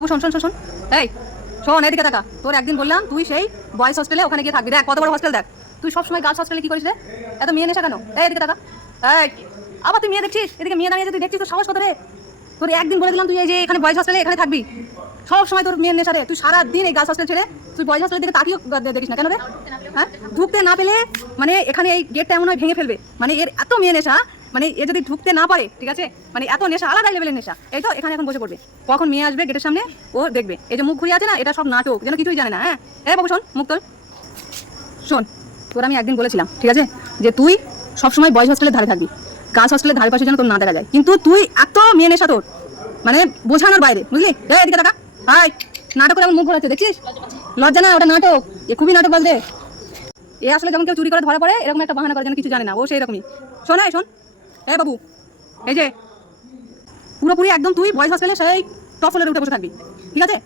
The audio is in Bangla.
শোন শোন শোন শোন এই শোন এদিকে টাকা তোর একদিন বললাম তুই সেই বয়েজ হোস্টেলে ওখানে গিয়ে থাকবি। দেখ কত বড় হোস্টেল, দেখ তুই সবসময় গার্লস হোস্টেলে কি করিস রে? এত মেয়ে নেশা কেন? এই এদিকে টাকা। এই আবার তুই মেয়ে দেখছিস, এদিকে মেয়ে দাঁড়িয়ে তুই দেখছিস, তোর সাহস কত রে? তোর একদিন বলে দিলাম তুই এই যে এখানে বয়েজ হোস্টেলে এখানে থাকবি, সব সময় তোর মেয়ের নেশা রে। তুই সারাদিন এই গার্লস হোস্টেল ছেড়ে তুই বয়েজ হোস্টেলের দিকে তাকিয়েও দেখিস না কেন রে? হ্যাঁ, ঢুকতে না পেলে মানে এখানে এই গেটটা এমন হয় ভেঙে ফেলবে, মানে এর এত মেয়ে নেশা। মানে এ যদি ঢুকতে না পারে, ঠিক আছে, মানে এত নেশা, আলাদা লেভেলের নেশা। এই তো এখানে এখন বসে পড়বে, কখন মেয়ে আসবে গেটের সামনে ও দেখবে। এই যে মুখ ঘুরিয়ে আছে না, এটা সব নাটক, যেন কিছুই জানে না। হ্যাঁ এ বাবু শোন, মুখ তোল। শোন তোর আমি একদিন বলেছিলাম, ঠিক আছে, যে তুই সবসময় বয়েজ হোস্টেলের ধারে থাকবি, গার্লস হোস্টেলের ধারে পাশে যেন তোর না দেখা যায়। কিন্তু তুই এত মেয়ে নেশা তোর, মানে বোঝানোর বাইরে, বুঝলি? এদিকে টাকা। হাই নাটক করে আমার মুখ ঘোরাচ্ছে, দেখছিস? লজ্জা না? ওটা নাটক, এ খুবই নাটক বাজবে। এ আসলে যেমন কেউ চুরি করে ধরা পড়ে, এরকম একটা বাহানা করে যেন কিছু জানে না, ও সেই রকমই। শোন শোন এ বাবু, এই যে পুরোপুরি একদম তুই বয়েজ হোস্টেলে সেই টপ ফ্লোরে উঠে বসে থাকবি, ঠিক আছে?